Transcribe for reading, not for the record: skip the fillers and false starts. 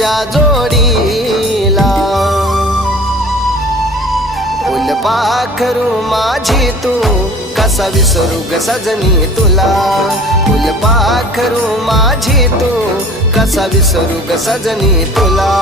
फुलांच्या जोडीला. फुलपाखरू माझी तू कसा विसरू ग सजनी तुला. फुलपाखरू माझी तू कसा विसरू ग सजनी तुला.